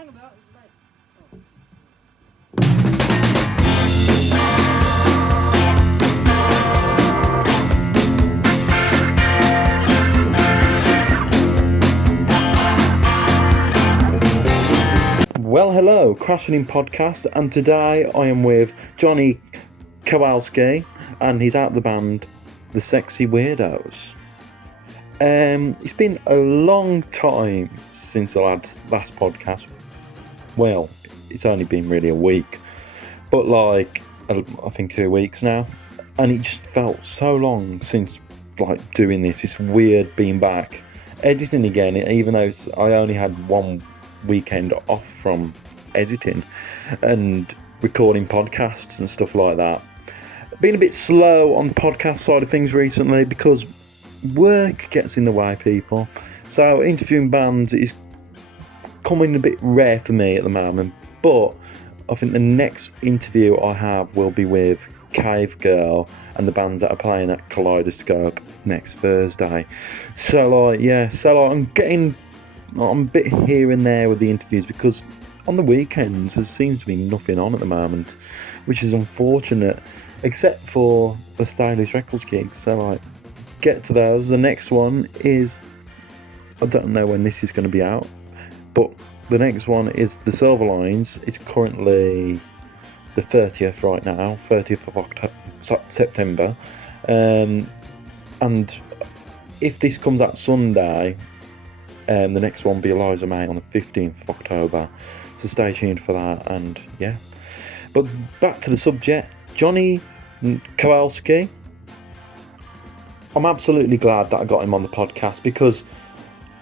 Hang about, mate. Well, hello, Crashing In Podcast, and today I am with Johnny Kowalski, and he's out of the band The Sexy Weirdos. It's been a long time since the last podcast. Well, it's only been really a week, but like, I think 2 weeks now, and it just felt so long since like doing this. It's weird being back, editing again, even though I only had one weekend off from editing and recording podcasts and stuff like that. Been a bit slow on the podcast side of things recently because work gets in the way, people. So interviewing bands is coming a bit rare for me at the moment, but I think the next interview I have will be with Cave Girl and the bands that are playing at Kaleidoscope next Thursday. So I'm a bit here and there with the interviews because on the weekends there seems to be nothing on at the moment, which is unfortunate, except for the Stylish Records gigs. So like, get to those. The next one is, I don't know when this is going to be out, but the next one is the Silver Lines. It's currently the 30th right now, 30th of September, and if this comes out Sunday, the next one will be Eliza May on the 15th of October, so stay tuned for that. And yeah, but back to the subject, Johnny Kowalski. I'm absolutely glad that I got him on the podcast because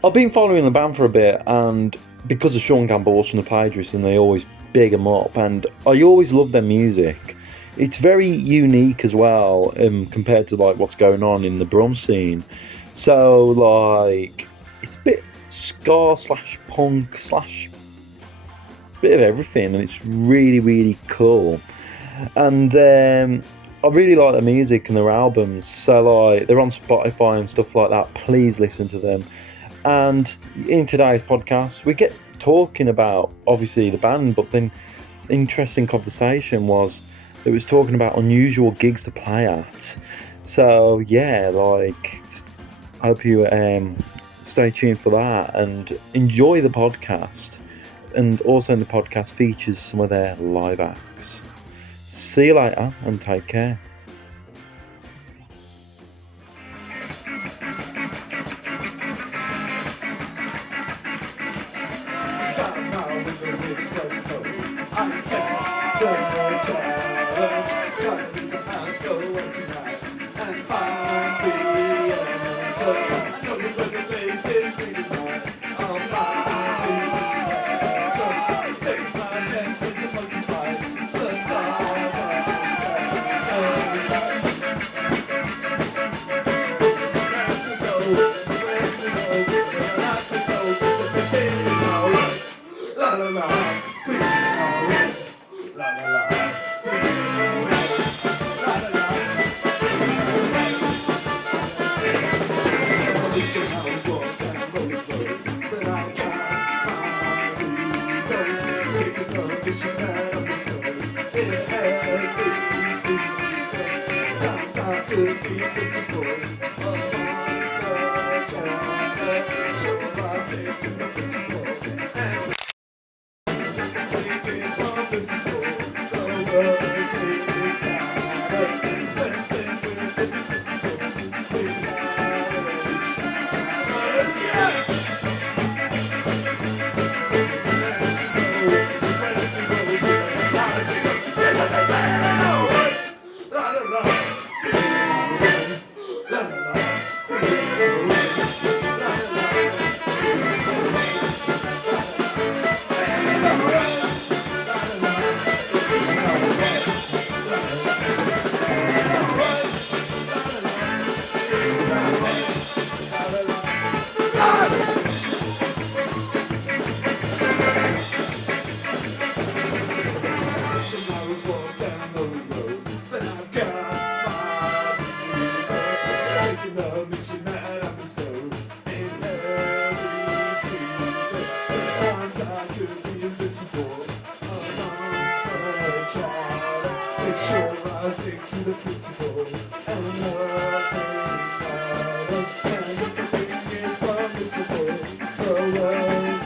I've been following the band for a bit, and because of Sean Gambos from the Plagiarists, and they always big them up, and I always love their music. It's very unique as well, compared to like what's going on in the Brum scene. So like, it's a bit ska / punk / bit of everything, and it's really, really cool. And I really like their music and their albums, so like, they're on Spotify and stuff like that. Please listen to them. And in today's podcast we get talking about obviously the band, but then the interesting conversation was it was talking about unusual gigs to play at. So yeah, like, I hope you stay tuned for that and enjoy the podcast. And also in the podcast features some of their live acts. See you later and take care. I stick to the principle, and nothing matters. Anything is permissible, the world is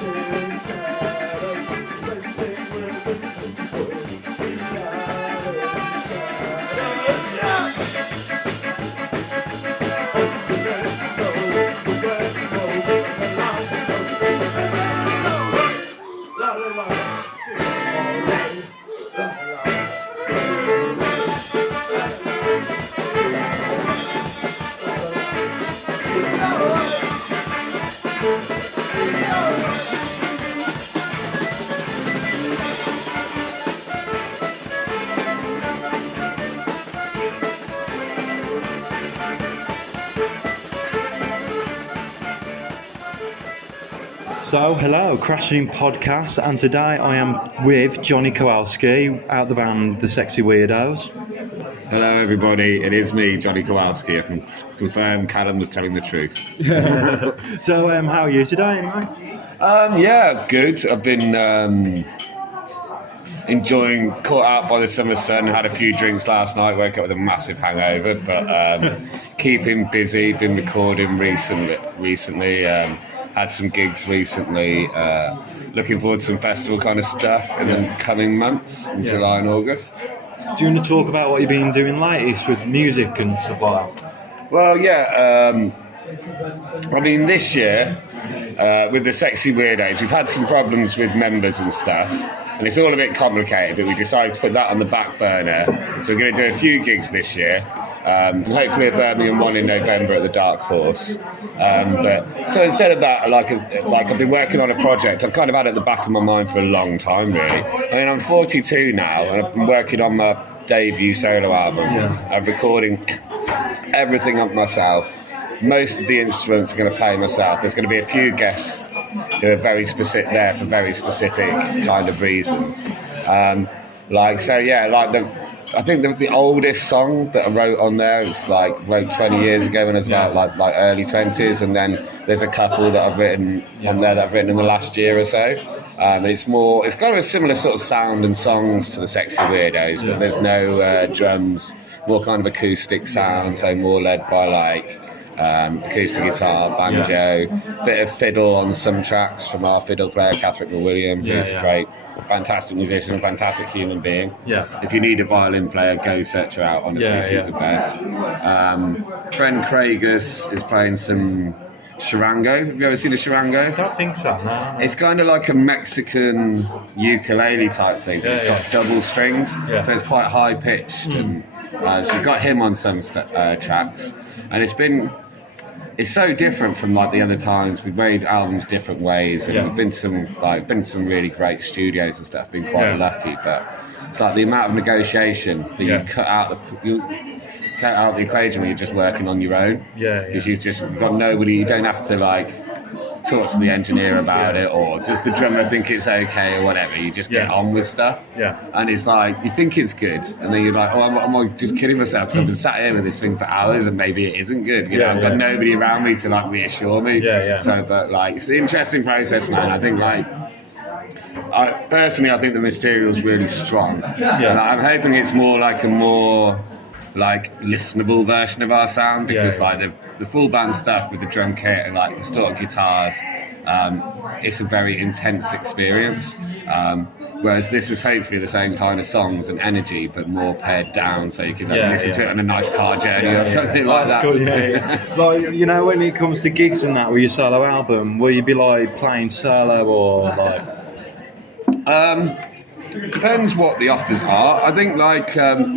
shadows. Let's sing with the principle, we gather in shadows. Yeah! The rest go, the rest go, the line goes, la la la, all right, la la. So, hello, Crashing Podcast, and today I am with Johnny Kowalski, out the band The Sexy Weirdos. Hello everybody, it is me, Johnny Kowalski. I can confirm Callum was telling the truth. So, how are you today, mate? Yeah, good. I've been caught out by the summer sun, had a few drinks last night, woke up with a massive hangover, but keeping busy, been recording recently, had some gigs recently, looking forward to some festival kind of stuff in the coming months, in July and August. Do you want to talk about what you've been doing latest with music and stuff like that? Well, yeah, I mean, this year, with the Sexy Weirdos, we've had some problems with members and stuff, and it's all a bit complicated, but we decided to put that on the back burner. So we're going to do a few gigs this year, and hopefully a Birmingham one in November at the Dark Horse. So instead of that, I've been working on a project I've kind of had at the back of my mind for a long time, really. I mean, I'm 42 now, and I've been working on my debut solo album. I'm recording everything up myself. Most of the instruments are going to play myself. There's going to be a few guests who are very specific there for very specific kind of reasons. I think the oldest song that I wrote on there is wrote 20 years ago when I was about like early 20s, and then there's a couple that I've written on there that I've written in the last year or so. And it's kind of a similar sort of sound and songs to the Sexy Weirdos, but there's no drums, more kind of acoustic sound, so more led by acoustic guitar, banjo, bit of fiddle on some tracks from our fiddle player, Catherine William, who's a great, fantastic musician, fantastic human being. If you need a violin player, go search her out, honestly, she's the best. Friend Craigus is playing some charango. Have you ever seen a charango? I don't think so, no. It's kind of like a Mexican ukulele type thing. It's got double strings, so it's quite high pitched, and so you've got him on some tracks, and it's so different from the other times. We've made albums different ways, and we've been to some really great studios and stuff. Been quite lucky, but it's like the amount of negotiation that you cut out the equation when you're just working on your own. Because you've got nobody. You don't have to talk to the engineer about it, or does the drummer think it's okay or whatever. You just get on with stuff. And it's you think it's good, and then you're like, oh, I'm just kidding myself because I've been sat here with this thing for hours and maybe it isn't good. You know, I've got nobody around me to reassure me. So, but it's an interesting process, man. I think personally, I think the material's really strong. And I'm hoping it's more a more listenable version of our sound, because the full band stuff with the drum kit and distorted guitars, it's a very intense experience, whereas this is hopefully the same kind of songs and energy but more pared down, so you can listen to it on a nice car journey or something like that. Good, when it comes to gigs and that with your solo album, will you be playing solo or It depends what the offers are. I think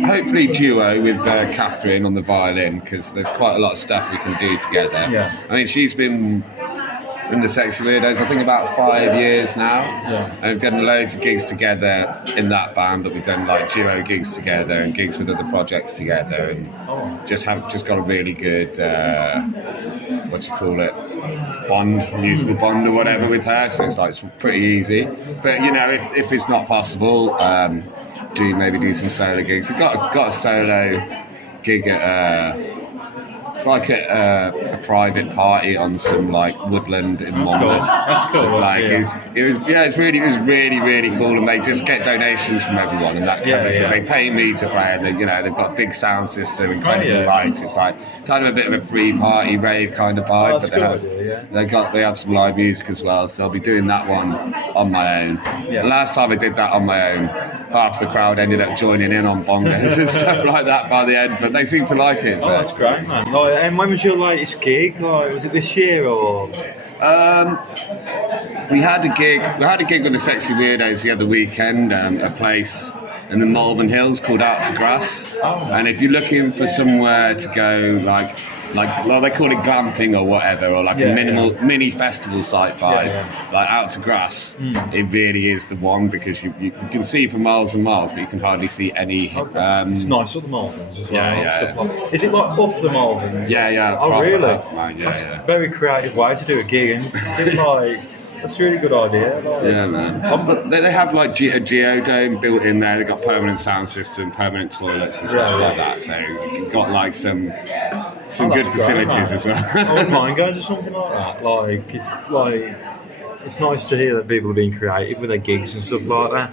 hopefully duo with Catherine on the violin, because there's quite a lot of stuff we can do together. I mean, she's been in the Sexy Weirdos I think about 5 years now, and we've done loads of gigs together in that band, but we've done duo gigs together and gigs with other projects together, and just got a really good musical bond or whatever with her, so it's pretty easy. But if it's not possible, do some solo gigs. I've got a solo gig at It's like a private party on some like woodland in Monmouth. That's cool. Like it's really cool, and they just get donations from everyone and that kind of stuff. They pay me to play, and they've got a big sound system, incredible lights. It's like kind of a bit of a free party rave kind of vibe. But they have some live music as well, so I'll be doing that one on my own. The last time I did that on my own, half the crowd ended up joining in on bongos and stuff like that by the end, but they seem to like it. So. Oh, that's great, man. And when was your latest gig? Was it this year or? We had a gig with the Sexy Weirdos the other weekend, a place in the Malvern Hills called Out to Grass. And if you're looking for somewhere to go, like they call it glamping or whatever, or like a mini festival site vibe, like Out to Grass, it really is the one, because you can see for miles and miles, but you can hardly see any. It's nice up the Malverns as well. Yeah. Is it like up the Malverns? Yeah. Oh, really? That's a very creative way to do a gig, and that's a really good idea. Yeah, man. They have like a geodome built in there. They've got permanent sound system, permanent toilets and stuff like that. So you've got like some good facilities as well. I wouldn't mind going to something like that. It's nice to hear that people are being creative with their gigs and stuff like that.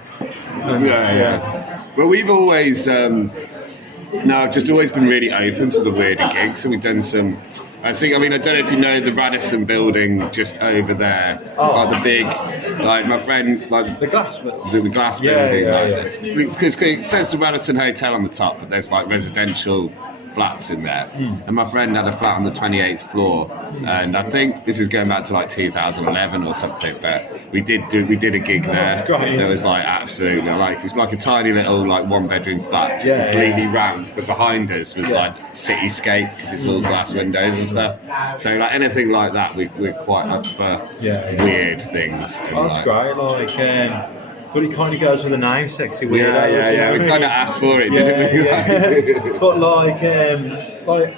Well, we've always just always been really open to the weirder gigs. So we've done some. I don't know if you know the Radisson building just over there. It's like the big, like my friend, like the glass building. The glass building. Because it says the Radisson Hotel on the top, but there's like residential flats in there. And my friend had a flat on the 28th floor, and I think this is going back to like 2011 or something, but we did a gig there that was like absolutely it's like a tiny little like one bedroom flat, just completely round, but behind us was like cityscape, because it's all glass windows and stuff. So like anything like that, we're quite up for weird things. That's great. But it kind of goes with the name, Sexy Weirdos. Yeah. We kind of asked for it, didn't we? But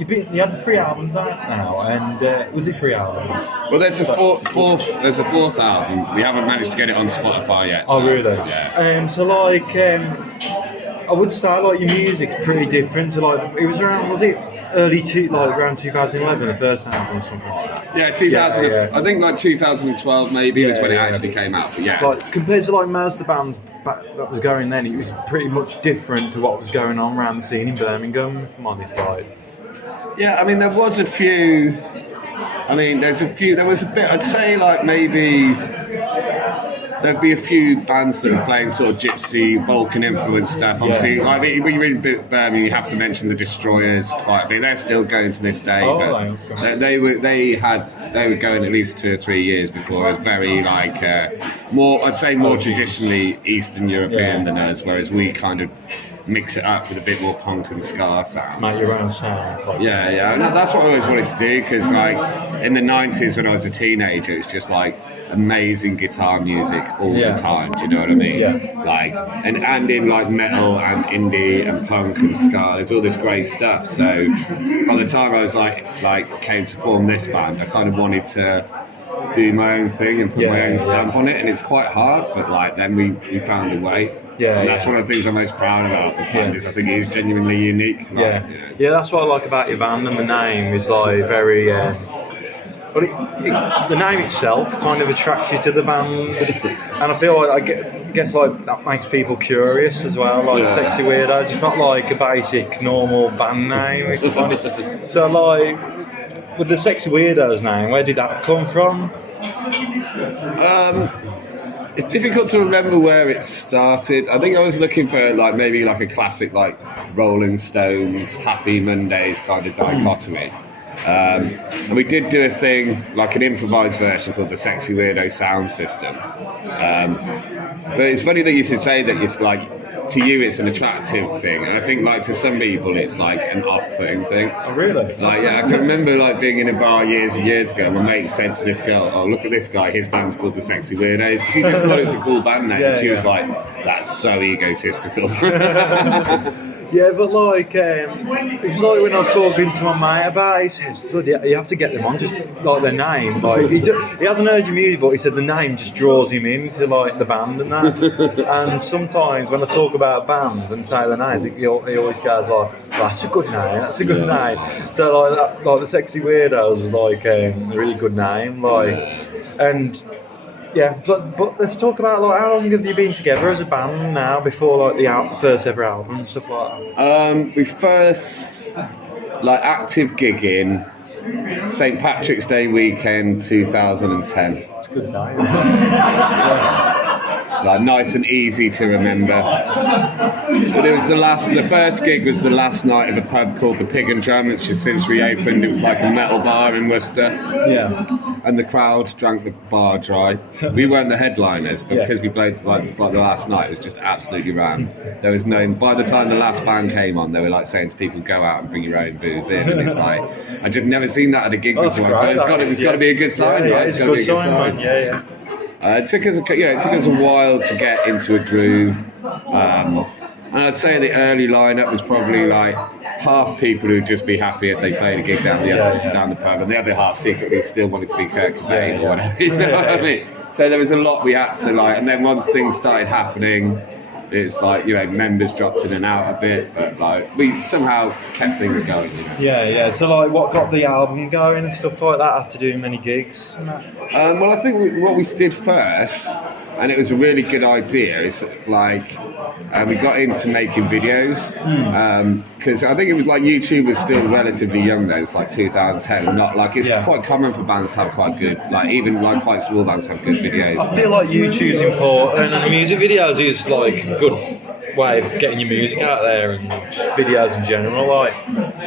you had 3 albums out now, and was it 3 albums? Well, there's a fourth album. We haven't managed to get it on Spotify yet. Oh, really? Yeah. I would say your music's pretty different to it was around, was it around 2011, the first album or something like that? Yeah, 2000. I think 2012 maybe was when it actually came out. But compared to most of the bands that was going then, it was pretty much different to what was going on around the scene in Birmingham from on this side. Yeah, there was a few. There was a bit. I'd say maybe. There'd be a few bands that are playing sort of gypsy, Balkan influence stuff. Obviously, when you're in Birmingham, you have to mention the Destroyers quite a bit. They're still going to this day, but they were going at least 2 or 3 years before. It was very more traditionally Eastern European than us, whereas we kind of mix it up with a bit more punk and ska sound. Make your own sound. And that's what I always wanted to do, because in the 90s when I was a teenager, it's just amazing guitar music all the time. Do you know what I mean? And in metal and indie and punk and ska, there's all this great stuff. So by the time I was came to form this band, I kind of wanted to do my own thing and put my own stamp on it, and it's quite hard, but then we found a way. And that's one of the things I'm most proud about the band, is I think it is genuinely unique. That's what I like about your band, and the name is very but the name itself kind of attracts you to the band, and I feel I guess that makes people curious as well. Sexy Weirdos, it's not a basic normal band name. So with the Sexy Weirdos name, where did that come from? It's difficult to remember where it started. I think I was looking for maybe a classic Rolling Stones, Happy Mondays kind of dichotomy. And we did do a thing, an improvised version called the Sexy Weirdo Sound System. But it's funny that you should say that it's to you it's an attractive thing, and I think to some people it's an off-putting thing. Oh, really? I can remember being in a bar years and years ago, and my mate said to this girl, "Oh, look at this guy, his band's called the Sexy Weirdos," because he just thought it was a cool band name. And she was like, "That's so egotistical." Yeah, but like, it was like when I was talking to my mate about it, he says, "Bloody hell, you have to get them on, just like their name. Like, he hasn't heard your music, but he said the name just draws him into like the band and that. And sometimes when I talk about bands and say their names, he always goes like, "That's a good name. That's a good name." So like the Sexy Weirdos was like a really good name, like, and. Yeah, but let's talk about like how long have you been together as a band now before like the first ever album and stuff like that? We first like active gigging St Patrick's Day weekend 2010. It's a good name. Like nice and easy to remember. But it was the first gig was the last night of a pub called the Pig and Drum, which has since reopened. It was like a metal bar in Worcester. Yeah. And the crowd drank the bar dry. We weren't the headliners, but because we played like the last night, it was just absolutely rammed. There was no. By the time the last band came on, they were like saying to people, "Go out and bring your own booze in." And it's like I've just never seen that at a gig before. But it's got to be a good sign, right? It's got to be a good sign, man. Yeah. It took us a while to get into a groove, and I'd say the early lineup was probably like half people who'd just be happy if they played a gig down the pub, and the other half secretly still wanted to be Kurt Cobain or whatever. You know what I mean? So there was a lot we had to like, and then once things started happening, it's like members dropped in and out a bit, but like we somehow kept things going. Yeah. So like, what got the album going and stuff like that after doing many gigs? Well, I think what we did first, and it was a really good idea, is like we got into making videos because I think it was like YouTube was still relatively young then. It's like 2010, not like it's quite common for bands to have quite good, like even like quite small bands to have good videos. I feel like YouTube's important, and music videos is like a good way of getting your music out there and just videos in general. Like,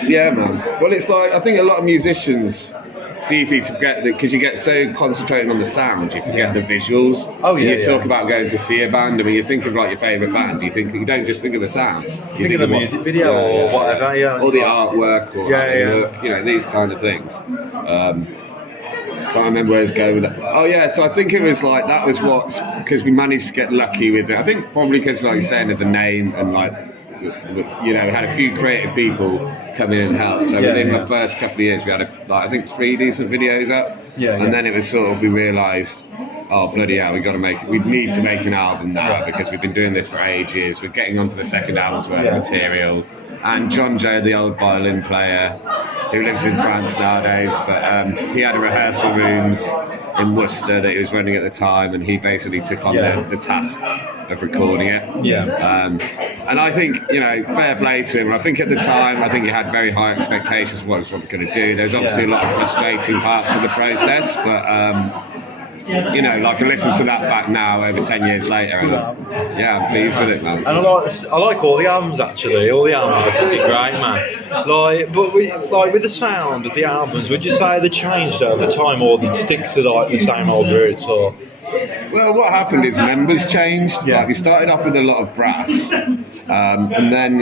yeah, man. Well, it's like I think a lot of musicians. It's easy to forget that because you get so concentrated on the sound, you forget the visuals. Oh yeah. You talk about going to see a band. I mean, you think of like your favourite band. You don't just think of the sound. You think of the music video or whatever. Yeah. Or the artwork, or look, these kind of things. Can't remember where I was going with that. Oh yeah, so I think it was like that was because we managed to get lucky with it. I think probably because like you're saying of the name and like. We had a few creative people come in and help. So within the first couple of years, we had I think 3 decent videos up. And then it was sort of we realised, oh bloody hell, we need to make an album now because we've been doing this for ages. We're getting onto the second album's worth of material. And John Joe, the old violin player, who lives in France nowadays, but he had rehearsal rooms in Worcester that he was running at the time, and he basically took on the task of recording it. And I think, fair play to him. I think at the time, he had very high expectations for what he was going to do. There's obviously a lot of frustrating parts of the process, but like I listen to that back now over 10 years later, and I'm pleased with it, man. And I like all the albums actually. All the albums are fucking great, man. With the sound of the albums, would you say they changed over time, or did you stick to like the same old roots, or? Well, what happened is members changed. Like we started off with a lot of brass, and then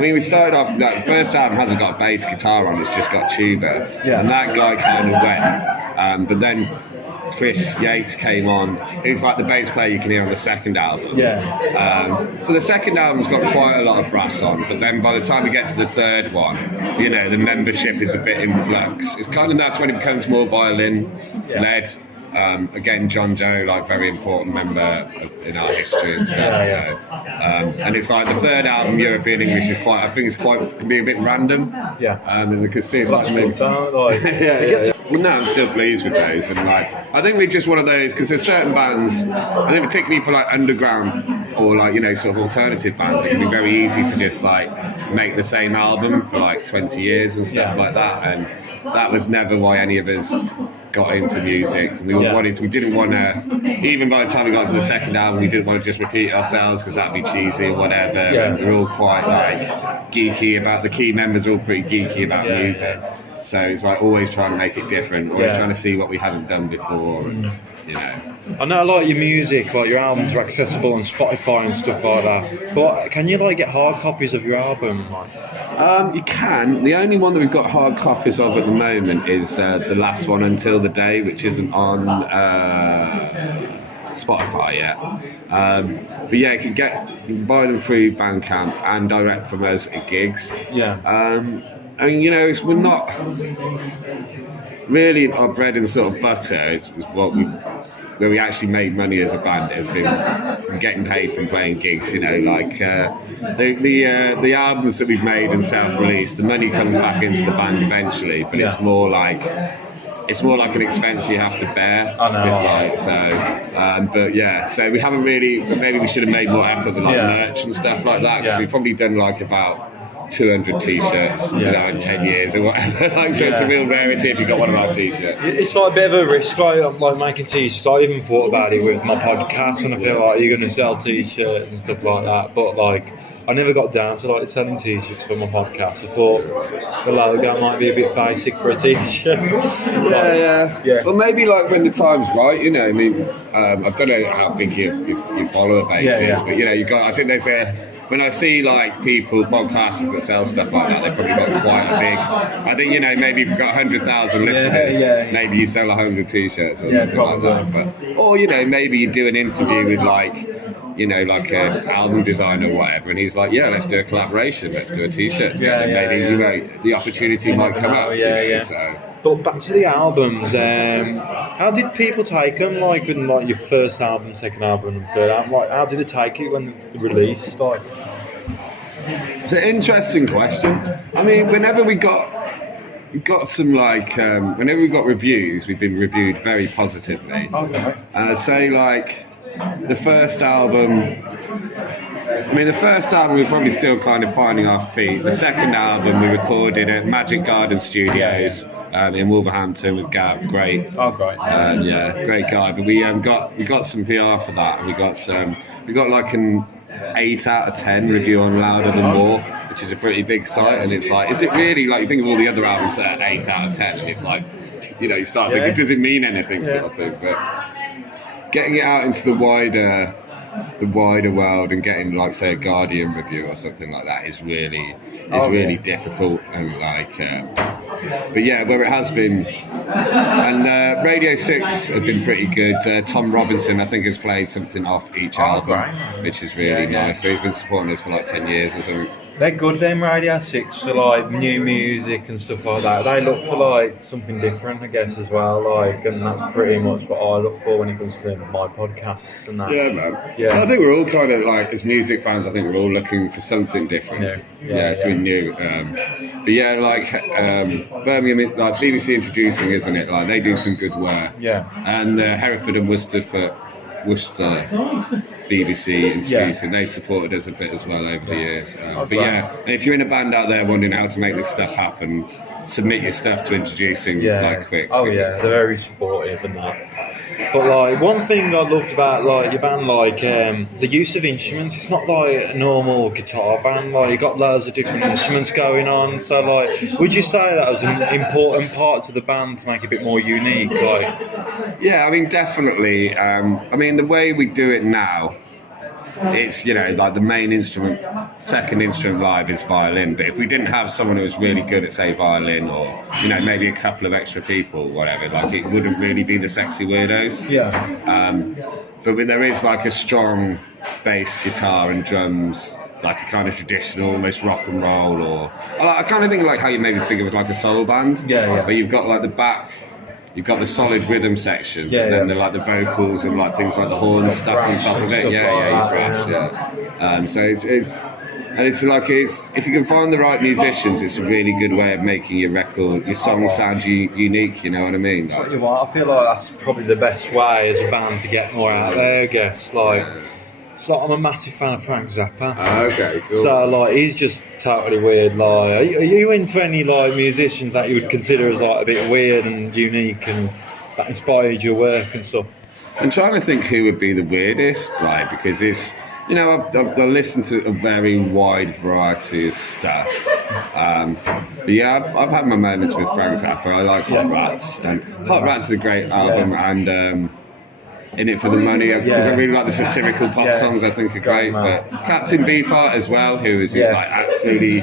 we started off. Like, the first album hasn't got a bass guitar on; it's just got tuba, and that guy kind of went. But then Chris Yates came on, who's like the bass player you can hear on the second album. So the second album's got quite a lot of brass on, but then by the time we get to the third one, the membership is a bit in flux. It's kind of that's when it becomes more violin led. Again, John Joe, like very important member in our history and stuff. And it's like the third album, European English, can be a bit random. And because it's like maybe. Well, no, I'm still pleased with those, and I think we're just one of those because there's certain bands. I think particularly for like underground or like sort of alternative bands, it can be very easy to just like make the same album for like 20 years and stuff like that, and that was never why any of us got into music. We didn't want to, even by the time we got to the second album, we didn't want to just repeat ourselves because that'd be cheesy or whatever. And we're all quite like geeky about, the key members are all pretty geeky about music. So it's like always trying to make it different, always trying to see what we hadn't done before, and, I know a lot of your music, like your albums are accessible on Spotify and stuff like that, but can you like get hard copies of your album? You can. The only one that we've got hard copies of at the moment is the last one, Until the Day, which isn't on Spotify yet. But yeah, you can buy them through Bandcamp and direct from us at gigs. Yeah. And you know, we're not really our bread and sort of butter is what where we actually made money as a band has been from getting paid from playing gigs. You know, like the albums that we've made and self-released, the money comes back into the band eventually, but it's more like an expense you have to bear. I know. But yeah, so we haven't really. But maybe we should have made more effort with like merch and stuff like that. Because we've probably done like about 200 t-shirts, you know, in 10 years or whatever. Like, so it's a real rarity if you got one of our t-shirts. It's like a bit of a risk, like making t-shirts. I even thought about it with my podcast, and I feel like you're going to sell t-shirts and stuff like that. But like, I never got down to like selling t-shirts for my podcast. I thought the logo might be a bit basic for a t-shirt. Yeah. Well, maybe like when the time's right, you know. I mean, I don't know how big your follower base is, but you know, I think there's when I see like people, podcasters that sell stuff like that, they've probably got quite a big. I think, you know, maybe if you've got 100,000 listeners, maybe you sell 100 t-shirts or something like that. But, or you know, maybe you do an interview with like, you know, like an album designer or whatever, and he's like, yeah, let's do a collaboration, let's do a t-shirt together. You know, the opportunity might come up. So. But back to the albums, how did people take them? Like in like your first album, second album, and third album, like how did they take it when the release started? It's an interesting question. I mean, whenever we got some like, whenever we got reviews, we've been reviewed very positively. Okay. Say like the first album. I mean, the first album we were probably still kind of finding our feet. The second album we recorded at Magic Garden Studios. In Wolverhampton with Gav, great. Oh, great. Great guy. But we got some PR for that, and we got like an 8 out of 10 review on Louder Than More, which is a pretty big site. And it's like, is it really, like, you think of all the other albums that are 8 out of 10, and it's like, you know, you start thinking, does it mean anything, sort of thing? But getting it out into the wider world and getting, like, say, a Guardian review or something like that is really difficult. And like, but yeah, where it has been, and Radio 6 have been pretty good. Tom Robinson, I think, has played something off each album, which is really nice. So he's been supporting us for like 10 years or something. They're good, them Radio 6, for like new music and stuff like that. They look for like something different, I guess, as well. Like, and that's pretty much what I look for when it comes to my podcasts and that. Yeah, man. Yeah. I think we're all kind of like, as music fans, I think we're all looking for something different. Something new. But yeah, like Birmingham, like BBC Introducing, isn't it? Like they do some good work. Yeah. And Hereford and Worcester BBC Introducing, they've supported us a bit as well over the years. But yeah, and if you're in a band out there wondering how to make this stuff happen, submit your stuff to Introducing like quick. They're very supportive and that. But like one thing I loved about like your band, like the use of instruments. It's not like a normal guitar band. Like you got loads of different instruments going on. So like, would you say that was an important part to the band to make it a bit more unique? Like, yeah, I mean definitely. I mean the way we do it now, it's, you know, like the main instrument, second instrument live is violin. But if we didn't have someone who was really good at, say, violin, or, you know, maybe a couple of extra people, whatever, like it wouldn't really be the Sexy Weirdos. But when there is like a strong bass guitar and drums, like a kind of traditional, almost rock and roll, or I kind of think like how you maybe think of it like a soul band. But you've got like the back. You've got the solid rhythm section, and then like the vocals and like things like the horns stuck on top of it. You crash. So it's like if you can find the right musicians, it's a really good way of making your record, your song sound unique. You know what I mean? That's what you want. I feel like that's probably the best way as a band to get more out there, I guess. Like. So I'm a massive fan of Frank Zappa. Okay, cool. So like he's just totally weird. Like, are you into any like musicians that you would consider as like a bit weird and unique and that inspired your work and stuff? I'm trying to think who would be the weirdest, like, because it's, you know, I've listened to a very wide variety of stuff. But yeah, I've had my moments with Frank Zappa. I like Hot Rats, and Hot Rats is a great album, and. In It for the Money, because I really like the satirical pop songs. I think are great. But Captain Beefheart as well, who is like absolutely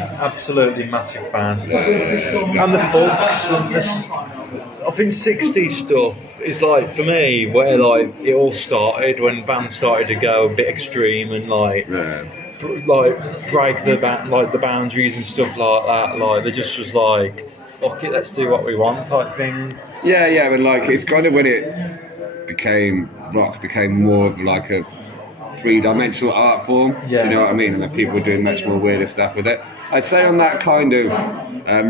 massive fan. And the folks and this. I think 60s stuff is like, for me, where like it all started, when bands started to go a bit extreme and like break the the boundaries and stuff like that. Like they just was like, fuck it, let's do what we want type thing. Yeah, and like it's kind of when rock became more of like a three-dimensional art form. Do you know what I mean? And that people were doing much more weirder stuff with it. I'd say on that kind of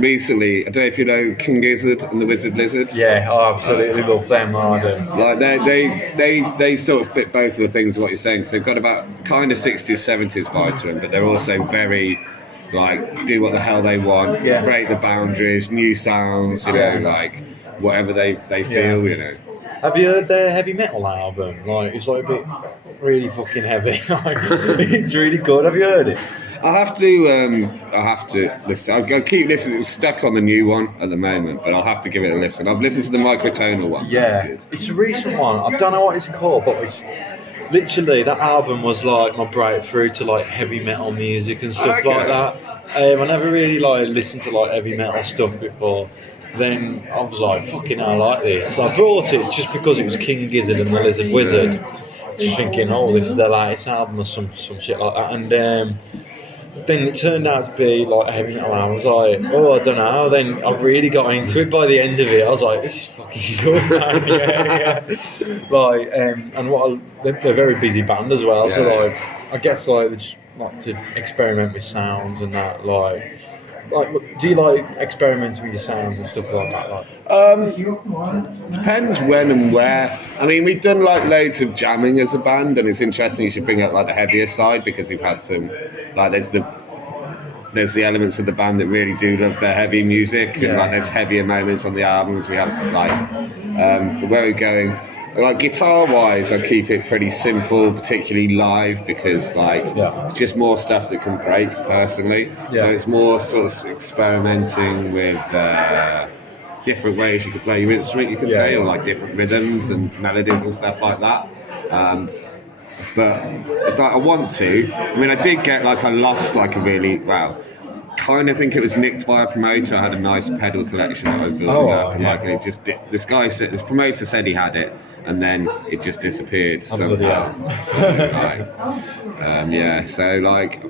recently, I don't know if you know King Gizzard and the Wizard Lizard. Yeah, I absolutely love them. I do. Like they sort of fit both of the things of what you're saying. Because they've got about kind of 60s, 70s vibe to them, but they're also very like do what the hell they want, break the boundaries, new sounds, you know, like whatever they feel, you know. Have you heard their heavy metal album? Like it's like a bit really fucking heavy. It's really good. Have you heard it? I have to listen. I'll keep listening. I'm stuck on the new one at the moment, but I'll have to give it a listen. I've listened to the microtonal one. Yeah, it's a recent one. I don't know what it's called, but it's literally that album was like my breakthrough to like heavy metal music and stuff like that. I never really like listened to like heavy metal stuff before. Then I was like, fucking hell, I like this. So I brought it just because it was King Gizzard and the Lizard Wizard. Just thinking, oh, this is their latest album or some shit like that. And then it turned out to be like a heavy metal album. I was like, oh, I don't know. Then I really got into it. By the end of it, I was like, this is fucking good, man. yeah. Like, and they're a very busy band as well. So like, I guess like they just like to experiment with sounds and that. Like, do you like experimenting with your sounds and stuff like that? Like? Depends when and where. I mean, we've done like loads of jamming as a band, and it's interesting you should bring out like the heavier side because we've had some like there's the elements of the band that really do love their heavy music, and like there's heavier moments on the albums. We have like, but where we're going. Like guitar-wise, I keep it pretty simple, particularly live, because like it's just more stuff that can break personally. So it's more sort of experimenting with different ways you could play your instrument, you could say, or like different rhythms and melodies and stuff like that. But it's like I want to. I mean, I did get like I lost like a really kind of think it was nicked by a promoter. I had a nice pedal collection that I was building up, and like, and it just this promoter said he had it, and then it just disappeared somehow. So like,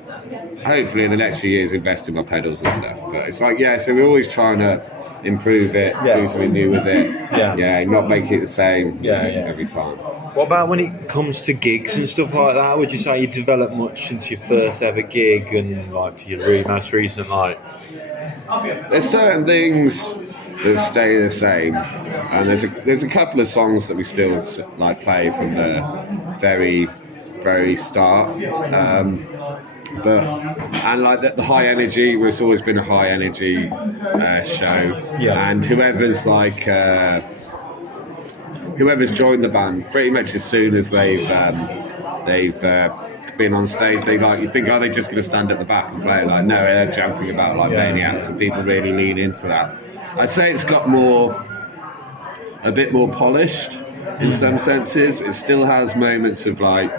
hopefully in the next few years, invest in my pedals and stuff. But it's like, so we're always trying to improve it, do something new with it. Not make it the same every time. What about when it comes to gigs and stuff like that? Would you say you developed much since your first ever gig and like to your most recent like? There's certain things that stay the same, and there's a couple of songs that we still like play from the very, very start. And like the high energy, it's always been a high energy show, and whoever's joined the band, pretty much as soon as they've been on stage, you think, are they just going to stand at the back and play? Like, no, they're jumping about like maniacs, and people really lean into that. I'd say it's got a bit more polished in some senses. It still has moments of like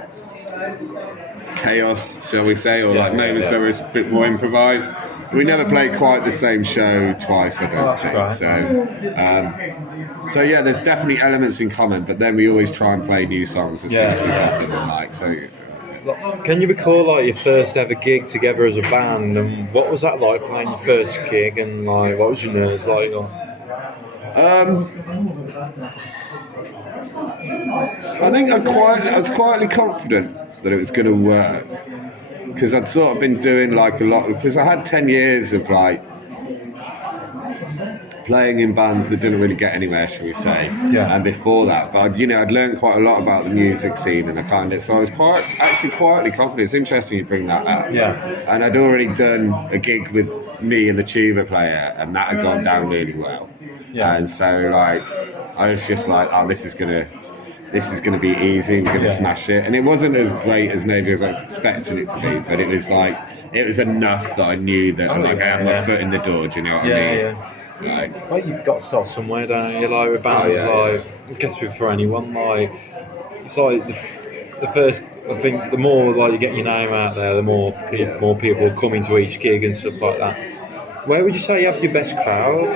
chaos, shall we say, or like moments where it's a bit more improvised. We never played quite the same show twice, I don't think. Right. So yeah, there's definitely elements in common, but then we always try and play new songs as soon as we got them. And like, so. Can you recall like your first ever gig together as a band, and what was that like playing your first gig, and like what was your nerves like? I think I was quietly confident that it was going to work, because I'd sort of been doing like a lot, because I had 10 years of like playing in bands that didn't really get anywhere, shall we say, and before that, but I'd learned quite a lot about the music scene, and so I was quietly confident. It's interesting you bring that up. And I'd already done a gig with me and the tuba player, and that had gone down really well, and so like I was just like, oh, this is gonna be easy, we're gonna smash it. And it wasn't as great as maybe as I was expecting it to be, but it was enough that I knew that I had my foot in the door. Do you know what I mean? Like you've got to start somewhere, don't you? Like with bands, like I guess for anyone, like it's like the first. I think the more like you get your name out there, the more people come into each gig and stuff like that. Where would you say you have your best crowds?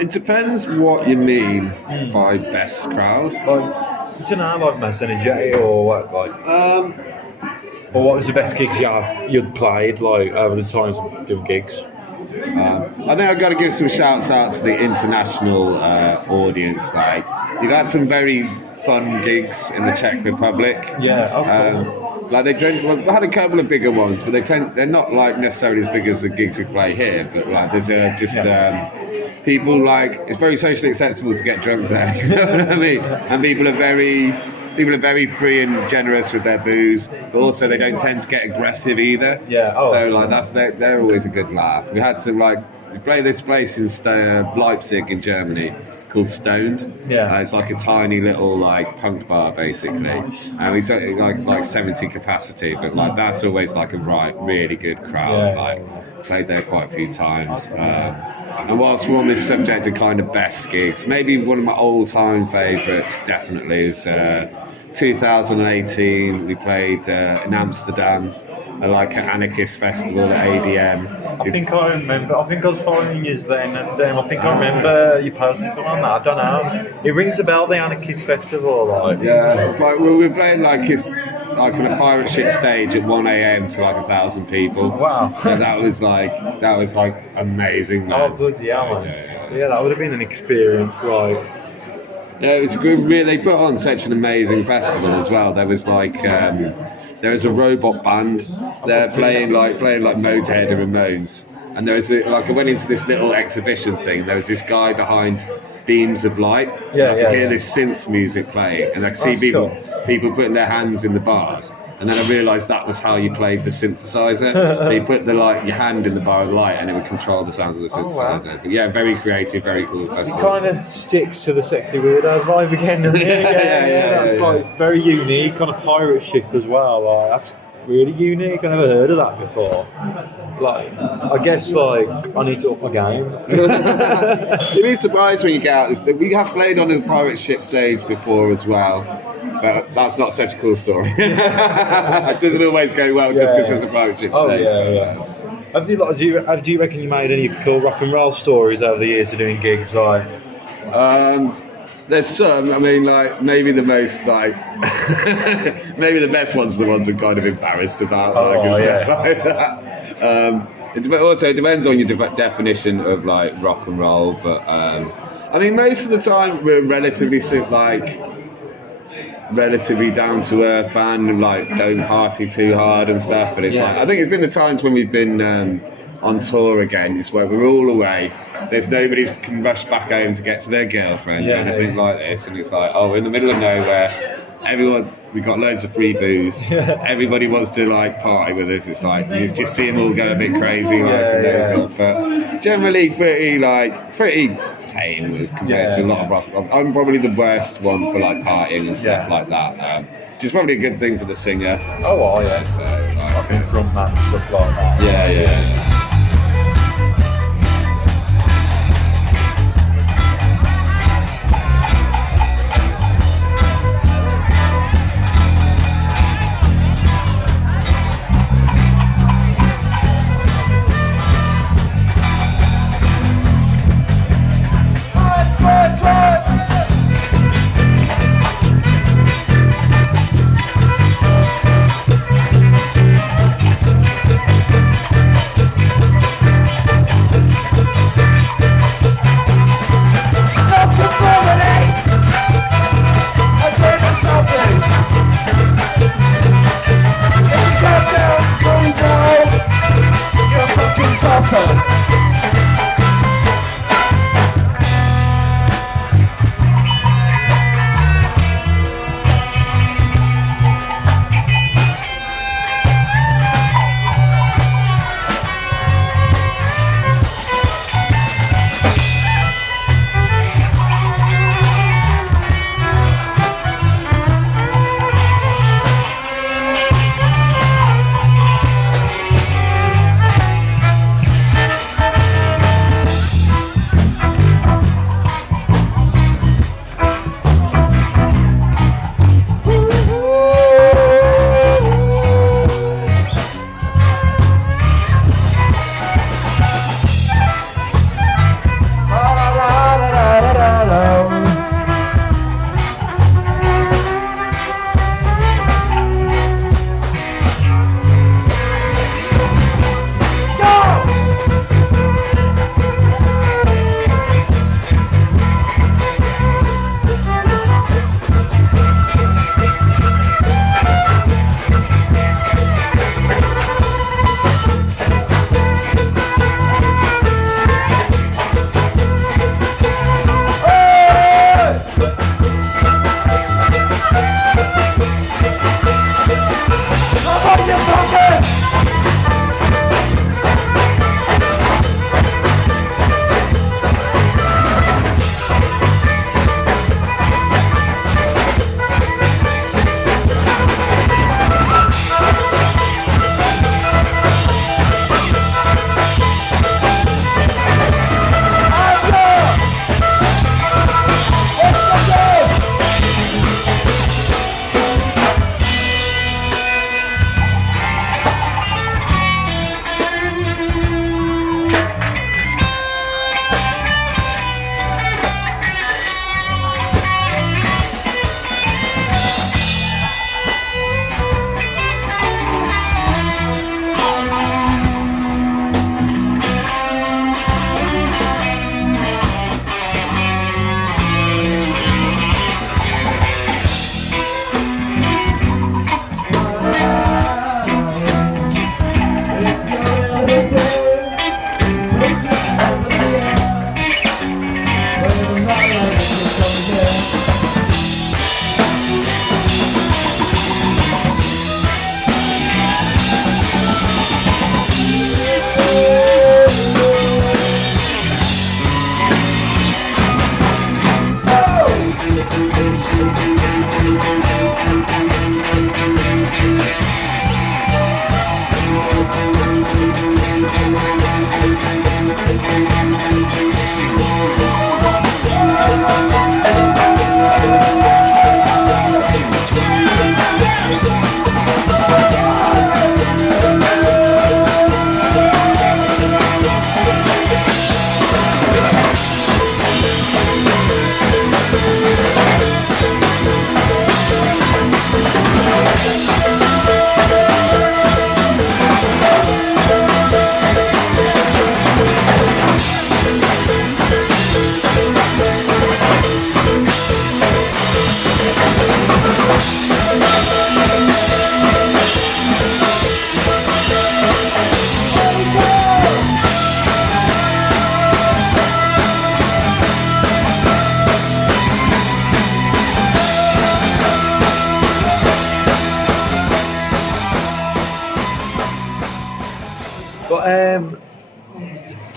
It depends what you mean by best crowd. Like, do you know, like most energy or what? Like, or what was the best gigs you'd played like over the times of doing gigs? I think I've got to give some shouts out to the international audience. Like, you've had some very fun gigs in the Czech Republic. Yeah, like they had a couple of bigger ones, but they're not like necessarily as big as the gigs we play here. But like, there's people like it's very socially acceptable to get drunk there. You know what I mean? And people are very free and generous with their booze, but also they don't tend to get aggressive either. Yeah. So like they're always a good laugh. We had some we played this place in Leipzig in Germany called Stoned. Yeah. It's like a tiny little like punk bar basically, and we said like 70 capacity, but like that's always like a really good crowd. Like played there quite a few times. And whilst we're on this subject of kind of best gigs, maybe one of my all-time favourites definitely is 2018. We played in Amsterdam at like an anarchist festival at ADM. I think I remember. I think I was following you then, and I think I remember you posting something on that. I don't know. It rings a bell. The anarchist festival, like like we were playing like on a pirate ship stage at 1 a.m. to like 1,000 people. Wow! So that was like amazing. Man. Oh bloody hell, man! Yeah, that would have been an experience. Like, yeah, it was good. Really, they put on such an amazing festival as well. There was like. There was a robot band there playing like Motorhead and Ramones, and there was I went into this little exhibition thing. There was this guy behind beams of light. I could hear this synth music playing, and I could see people putting their hands in the bars. And then I realised that was how you played the synthesizer. So you put your hand in the bar of light, and it would control the sounds of the synthesizer. Wow. But yeah, very creative, very cool festival. it kind of sticks to the sexy weirdos vibe again. Doesn't it? That's like it's very unique on a pirate ship as well. Like that's really unique. I never heard of that before. Like, I guess like I need to up my game. You'd be surprised when you get out. We have played on a pirate ship stage before as well. But that's not such a cool story. It doesn't always go well just because there's a pirate ship stage. Do you reckon you made any cool rock and roll stories over the years of doing gigs? Like, there's some. I mean, like maybe the most like, maybe the best ones are the ones I'm kind of embarrassed about, stuff like that. It depends on your definition of like rock and roll, but I mean, most of the time we're relatively down to earth band and like don't party too hard and stuff, but it's like I think it's been the times when we've been on tour again, it's where we're all away, there's nobody can rush back home to get to their girlfriend or anything like this, and it's like we're in the middle of nowhere, we've got loads of free booze, everybody wants to like party with us, it's like you just see them all go a bit crazy but generally pretty tame as compared to a lot of rock. I'm probably the worst one for like partying and stuff like that, which is probably a good thing for the singer. So, like in front man and stuff like that.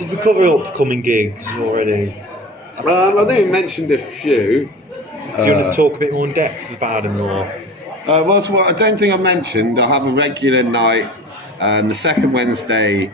Did we cover upcoming gigs already? I think we mentioned a few. Do you want to talk a bit more in depth about them, or? Well, I don't think I mentioned. I have a regular night, the second Wednesday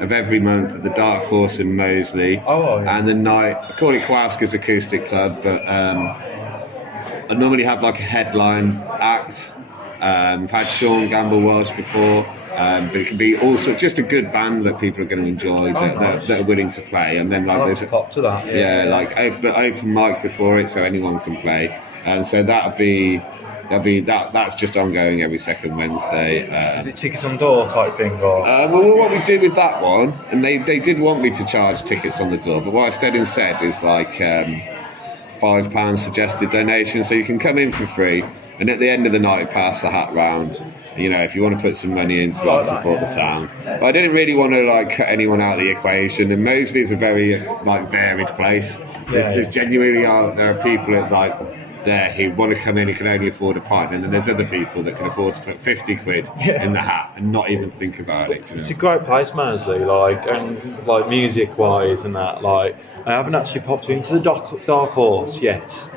of every month at the Dark Horse in Moseley. Oh, yeah. And the night, I call it Kowalski's Acoustic Club, but I normally have like a headline act. I've had Sean Gamble Welsh before, but it can be also just a good band that people are going to enjoy that are willing to play. And then like there's pop to that. Yeah, like open mic before it, so anyone can play. And so that'll be that's just ongoing every second Wednesday. Is it tickets on door type thing, or? Well, what we did with that one, and they did want me to charge tickets on the door, but what I said instead is like £5 suggested donation, so you can come in for free, and at the end of the night pass the hat round. You know, if you want to put some money in to like support the sound. But I didn't really want to like cut anyone out of the equation, and Moseley is a very like varied place. There's genuinely there are people at like there who want to come in who can only afford a pint, and then there's other people that can afford to put 50 quid in the hat and not even think about it. It's a great place, Moseley, like, and like music wise and that. Like, I haven't actually popped into the Dark Horse yet.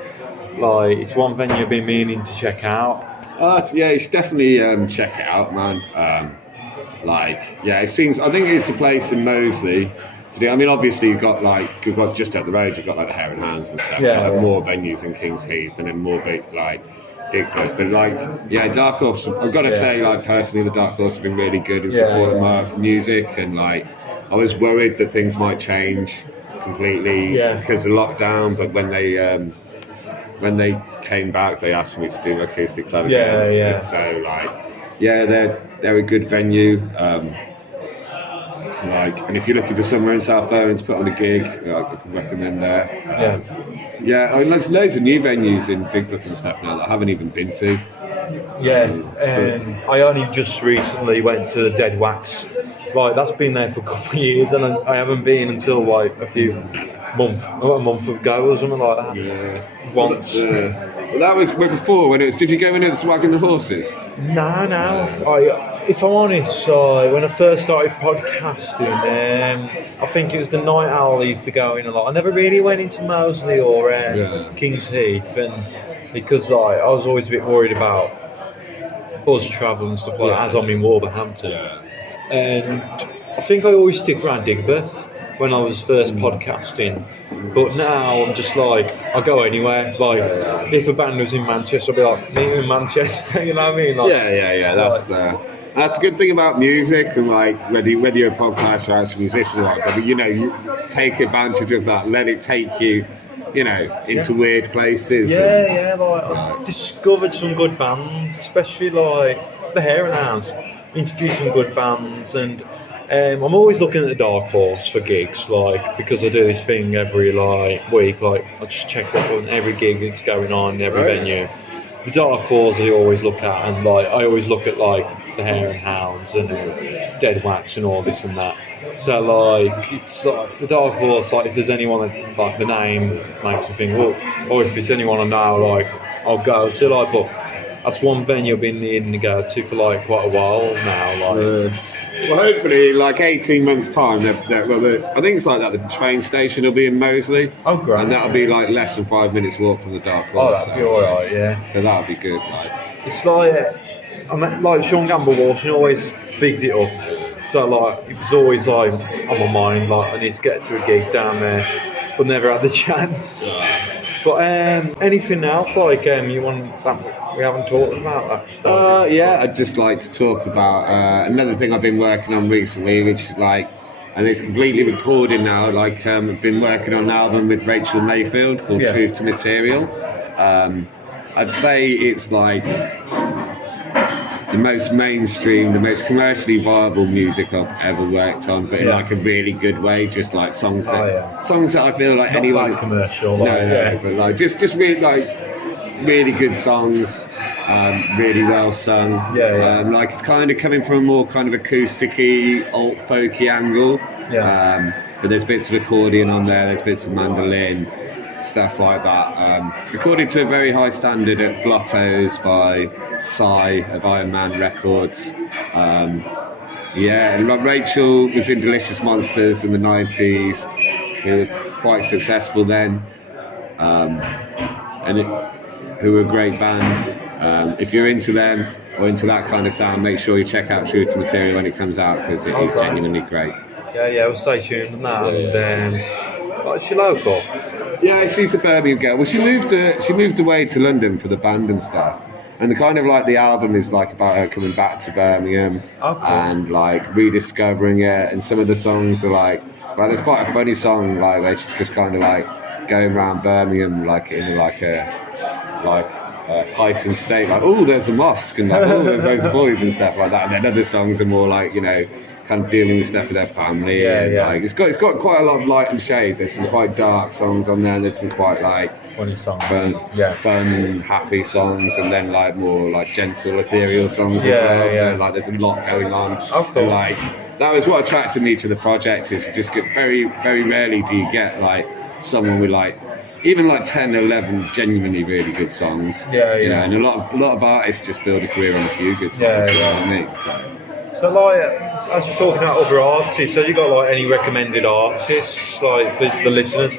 Like, it's one venue I've been meaning to check out. Yeah, you should definitely check it out, man. It seems. I think it's the place in Moseley. I mean, obviously you've got just up the road, you've got like the Hare and Hounds and stuff. More venues in King's Heath, and then more like big places. But Dark Horse. I've got to say, like personally, the Dark Horse have been really good in supporting my music, and like I was worried that things might change completely because of lockdown. But when they came back, they asked for me to do an acoustic club again. And so they're a good venue. And if you're looking for somewhere in South Berwick to put on a gig, I can recommend there. I mean, there's loads of new venues in Digbeth and stuff now that I haven't even been to. I only just recently went to Dead Wax. Like, that's been there for a couple of years, and I haven't been until like a month ago or something like that. Once. Well, that was before when it was. Did you go in with Wagon the Horses? No. If I'm honest, when I first started podcasting, I think it was the Night Owl I used to go in a lot. I never really went into Moseley or King's Heath, and because like I was always a bit worried about bus travel and stuff like that, as I'm in Wolverhampton. And I think I always stick around Digbeth when I was first podcasting, but now I'm just like, I'll go anywhere. Like, if a band was in Manchester, I'll be like, meet them in Manchester, you know what I mean? Like, That's a good thing about music, and like whether you're a podcaster or a musician or whatever, you take advantage of that, let it take you, into weird places. I've discovered some good bands, especially like the Hare and Hounds. Interviewed some good bands, and I'm always looking at the Dark Horse for gigs, like, because I do this thing every week, like I just check up on every gig that's going on, every venue. The Dark Horse I always look at, and like I always look at like the Hare and Hounds and Dead Wax and all this and that. So like it's like the Dark Horse, like if there's anyone that like the name makes me think, well, or if it's anyone I know, like I'll go to, like, but that's one venue I've been needing to go to for like quite a while now. Like, well, hopefully, like 18 months' time, I think it's like that. The train station will be in Moseley. Oh, great! And that'll be like less than 5 minutes walk from the Dark Horse. Oh, that'd be alright, yeah. So that'll be good. Like. It's like Sean Gamble Walsh, he always bigged it up. So like it was always like on my mind, like I need to get to a gig down there, but never had the chance. But anything else like you want that we haven't talked about that? I'd just like to talk about another thing I've been working on recently, which is like, and it's completely recorded now. Like I've been working on an album with Rachel Mayfield called Truth to Material. I'd say it's like the most mainstream, the most commercially viable music I've ever worked on, but in like a really good way. Just like songs that I feel like not anyone like commercial. But like just really like really good songs, really well sung. Like it's kind of coming from a more kind of acousticy, alt folky angle. But there's bits of accordion on there. There's bits of mandolin. Stuff like that. Recorded to a very high standard at Blotto's by Psy of Iron Man Records. Yeah, and like Rachel was in Delicious Monsters in the 90s, who were quite successful then, who were a great band. If you're into them or into that kind of sound, make sure you check out True to Material when it comes out, because it is genuinely great. Yeah, we'll stay tuned on that. And is she local? Yeah, she's a Birmingham girl. Well, she moved away to London for the band and stuff. And the kind of like the album is like about her coming back to Birmingham and like rediscovering it. And some of the songs are like there's quite a funny song like where she's just kind of like going around Birmingham like in like a heightened state, like there's a mosque and like there's loads of boys and stuff like that. And then other songs are more like kind of dealing with stuff with their family. Like it's got quite a lot of light and shade. There's some quite dark songs on there. There's some quite like funny songs, fun, happy songs, and then like more like gentle, ethereal songs as well. So like there's a lot going on. And like that was what attracted me to the project. Is you just get very, very rarely do you get like someone with like even like 10 or 11 genuinely really good songs. And a lot of artists just build a career on a few good songs. You know what I mean? So like, as you're talking about other artists, so you got like any recommended artists, like the listeners?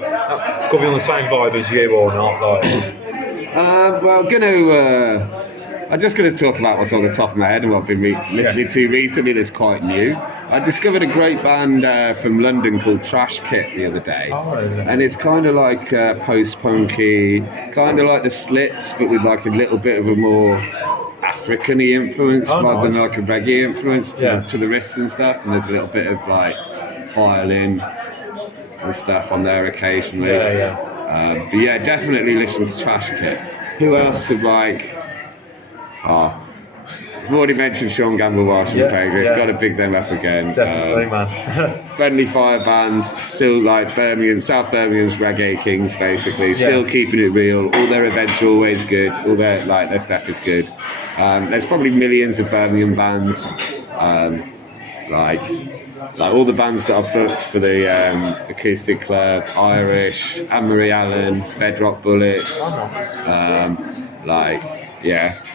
Could be on the same vibe as you or not, like? I'm just going to talk about what's on the top of my head and what I've been listening to recently that's quite new. I discovered a great band from London called Trash Kit the other day. And it's kind of like post-punky, kind of like the Slits, but with like a little bit of a more African-y influence rather than like a reggae influence to the riffs and stuff. And there's a little bit of like violin and stuff on there occasionally. But yeah, definitely listen to Trash Kit. Who else would like... I've already mentioned Sean Gamble Walsh and Pedro. Got to big them up again. Definitely, man. Friendly Fire Band, still like South Birmingham's reggae kings, basically. Still keeping it real. All their events are always good. All their stuff is good. There's probably millions of Birmingham bands, like all the bands that I've booked for the Acoustic Club, Irish, Anne-Marie Allen, Bedrock Bullets,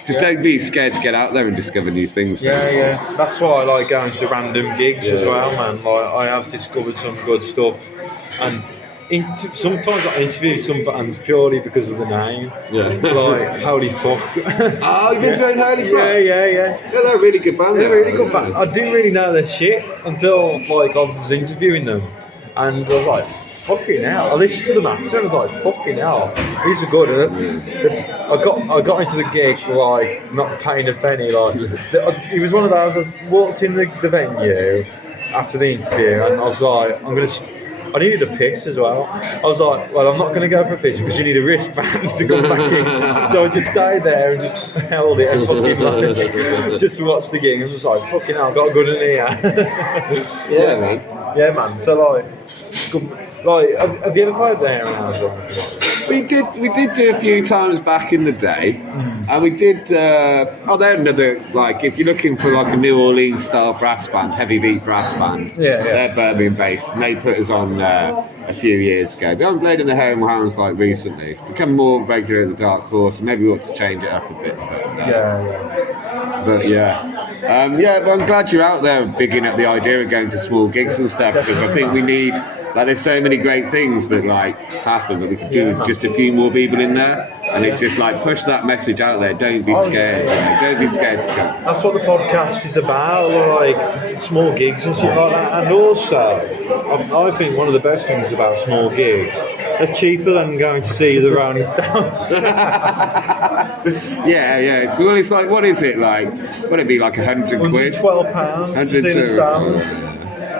just don't be scared to get out there and discover new things. That's why I like going to random gigs as well, man. Like I have discovered some good stuff, and sometimes I interview some bands purely because of the name. Like Holy Fuck. You've been doing Holy Fuck? Yeah, they're a really good band. They're really good band. I didn't really know their shit until like I was interviewing them, and I was like, fucking hell. I listened to them after and I was like, fucking hell, these are good. I got into the gig like not paying a penny. Like it was one of those. I walked in the venue after the interview and I was like, I needed a piss as well. I was like, well, I'm not going to go for a piss because you need a wristband to go back in. So I just stayed there and just held it and fucking just watched the gig and was like, fucking hell, I've got a good in here. Man. Yeah, man. So like, have you ever played there around? We did do a few times back in the day, and we did. They're another like if you're looking for like a New Orleans style brass band, heavy beat brass band. They're Birmingham based, and they put us on a few years ago. We haven't played in the Home Hounds like recently. It's become more regular at the Dark Horse, and maybe we ought to change it up a bit. But I'm glad you're out there bigging up the idea of going to small gigs and stuff, because I think we need. Like there's so many great things that like happen that we could do with just a few more people in there, and it's just like push that message out there. Don't be scared. Don't be scared to come. That's what the podcast is about, like small gigs and shit like that. And also, I think one of the best things about small gigs, they're cheaper than going to see the Rolling Stones. It's like, what is it like? Would it be like £100 £112 to see the Stones?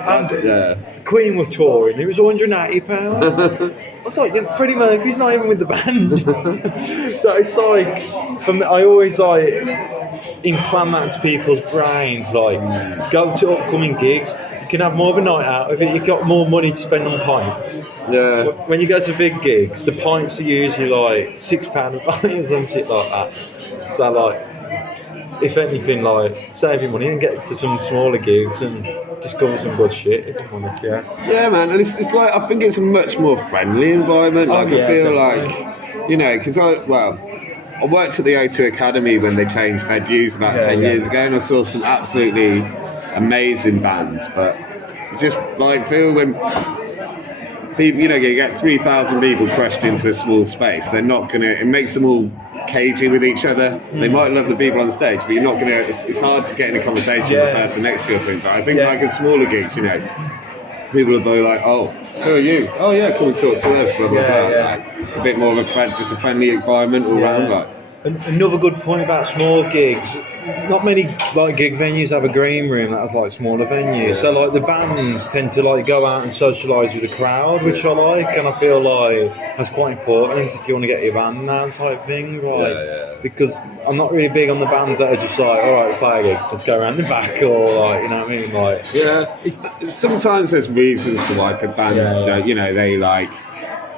And Queen were touring, it was £180. I was like, Freddie Mercury's not even with the band. So it's like, for me, I always like implant that into people's brains, like go to upcoming gigs, you can have more of a night out of it, you've got more money to spend on pints. When you go to big gigs, the pints are usually like £6 a pint or some shit like that. So like, if anything, like save your money and get to some smaller gigs and discover some good shit, if I'm honest. Yeah, man, and it's like I think it's a much more friendly environment. I feel like, because I worked at the O2 Academy when they changed venues about 10 years ago, and I saw some absolutely amazing bands. But just like feel when people, you know, you get 3,000 people crushed into a small space, they're not gonna. It makes them all cagey with each other. They might love the people on stage, but you're not gonna. It's hard to get in a conversation with the person next to you or something. But I think like in smaller gigs, you know, people will be like, "Oh, who are you? Oh yeah, come and talk to us." Blah blah blah. Like, it's a bit more of just a friendly environment all round. Like. Another good point about small gigs, not many like gig venues have a green room that has like smaller venues. So like the bands tend to like go out and socialise with the crowd, which I like, and I feel like that's quite important if you want to get your band down type thing, right? Because I'm not really big on the bands that are just like, all right, we'll play a gig, let's go around the back, or like, you know what I mean? Like, sometimes there's reasons to why bands don't, you know, they like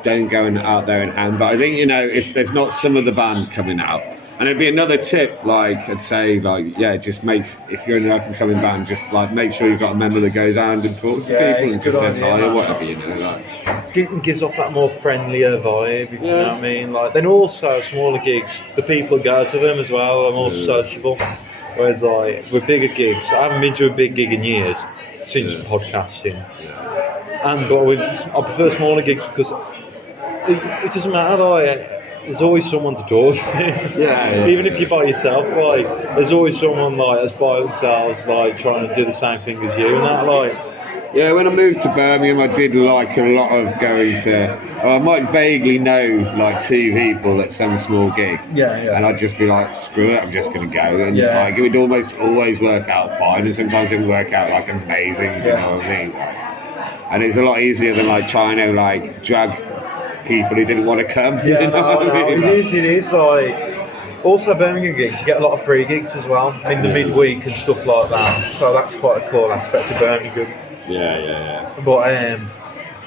don't go out there and hand. But I think, you know, if there's not some of the band coming out, and it'd be another tip, like I'd say, like just if you're in an up and coming band, just like make sure you've got a member that goes around and talks to people and just says hi or whatever, you know. Like. Gives off that more friendlier vibe, you know what I mean? Like, then also smaller gigs, the people that go to them as well are more sociable. Whereas like with bigger gigs, I haven't been to a big gig in years since podcasting. But I prefer smaller gigs because it doesn't matter, like, there's always someone to talk to. Even if you're by yourself, like, there's always someone like that's by themselves, like trying to do the same thing as you, and that, like. Yeah, when I moved to Birmingham, I did like a lot of going to. I might vaguely know like 2 people at some small gig. And I'd just be like, screw it, I'm just going to go. And like, it would almost always work out fine, and sometimes it would work out like amazing. Do you know what I mean? And it's a lot easier than like trying to like drag people who didn't want to come. You know what I mean? It is like. Also, Birmingham gigs, you get a lot of free gigs as well in the midweek and stuff like that. So that's quite a cool aspect of Birmingham. But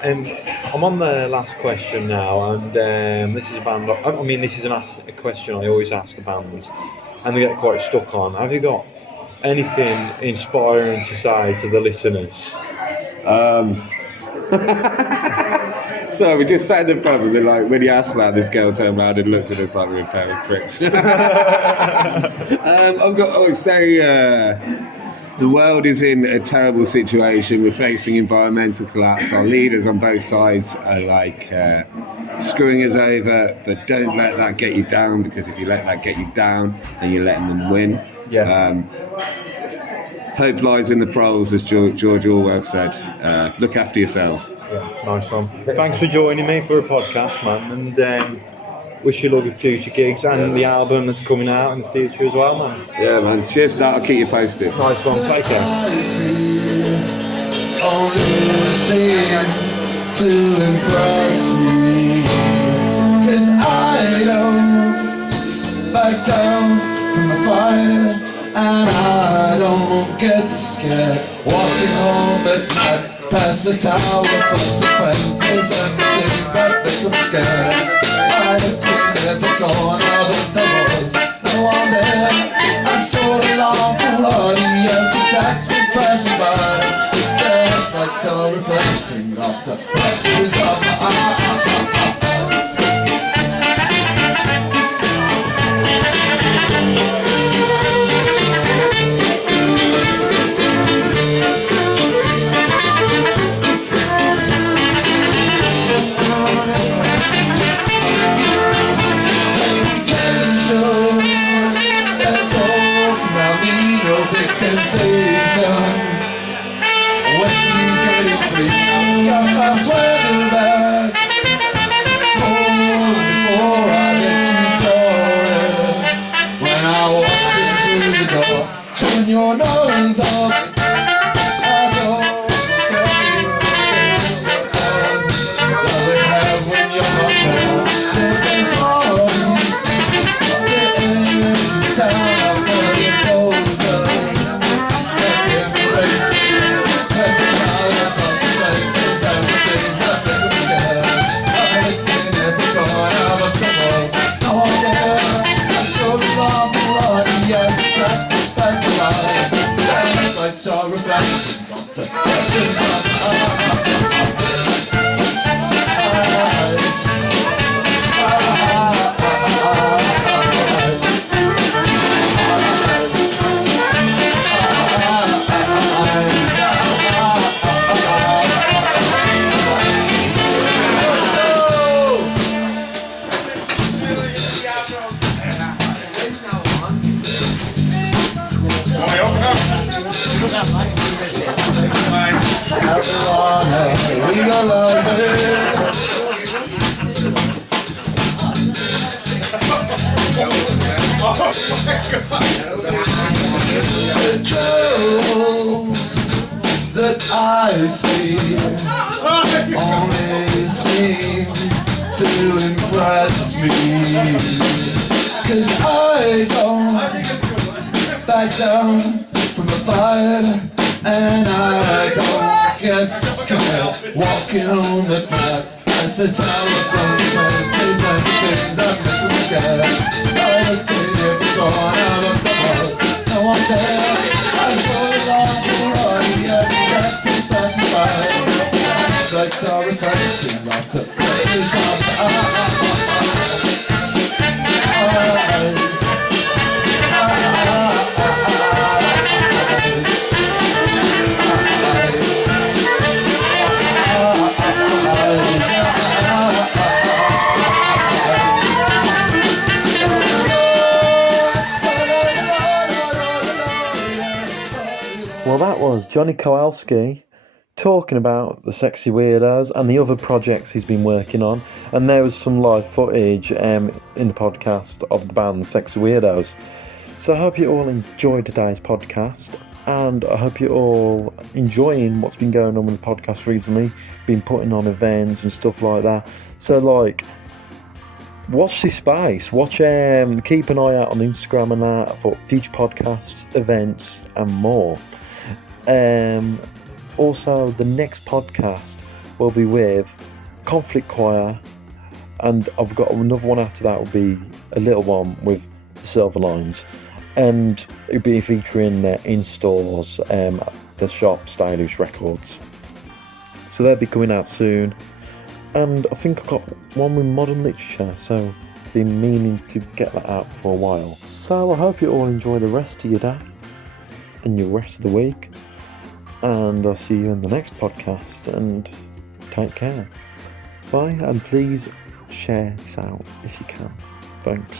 I'm on the last question now, and this is a band. I mean, this is a question I always ask the bands, and they get quite stuck on. Have you got anything inspiring to say to the listeners? So we just sat in the pub and we're like, when he asked that, this girl turned around and looked at us like we were a pair of pricks. The world is in a terrible situation. We're facing environmental collapse. Our leaders on both sides are like screwing us over, but don't let that get you down, because if you let that get you down, then you're letting them win. Hope lies in the proles, as George Orwell said. Look after yourselves. Nice one. Thanks for joining me for a podcast, man, and wish you luck with future gigs and the album that's coming out in the future as well, man. Yeah, man. Cheers to that. I'll keep you posted. Nice one. Take care. To impress me, 'cause I don't back down from the fire, and I don't get scared walking home at night past the tower of consequences and the things that make them scared. I have taken every corner of the walls, no one there. I stroll along for bloody as the taxi passed me by. Like so reflecting off the pressures of my eyes. Tension, that's all around me, no big sensation. When you get it free, got my sweater back. Before I let you started, when I walked in through the door, turn your nose up. I don't care love it have when you're not there. Something wrong. The edge of town, where it goes us. Marijuana, legalize it. The troubles that I see only seem to impress me, 'cause I don't back down from the fight, and I don't get scared walking on the track. As the telephone says everything that makes me scared. I look at every corner out of the house, no one there. I go along the road, yeah, that's it, back and by. Like all the questions of the places of the eyes. Well, that was Johnny Kowalski talking about the Sexy Weirdos and the other projects he's been working on. And there was some live footage in the podcast of the band Sexy Weirdos. So I hope you all enjoyed today's podcast, and I hope you're all enjoying what's been going on with the podcast recently. Been putting on events and stuff like that. So like, watch this space. Watch, keep an eye out on Instagram and that for future podcasts, events, and more. Also, the next podcast will be with Conflict Choir, and I've got another one after that will be a little one with the Silver Lines, and it'll be featuring in stores, the shop Stylish Records. So they'll be coming out soon. And I think I've got one with modern literature, so I've been meaning to get that out for a while. So I hope you all enjoy the rest of your day and your rest of the week, and I'll see you in the next podcast, and take care. Bye, and please share this out if you can. Thanks.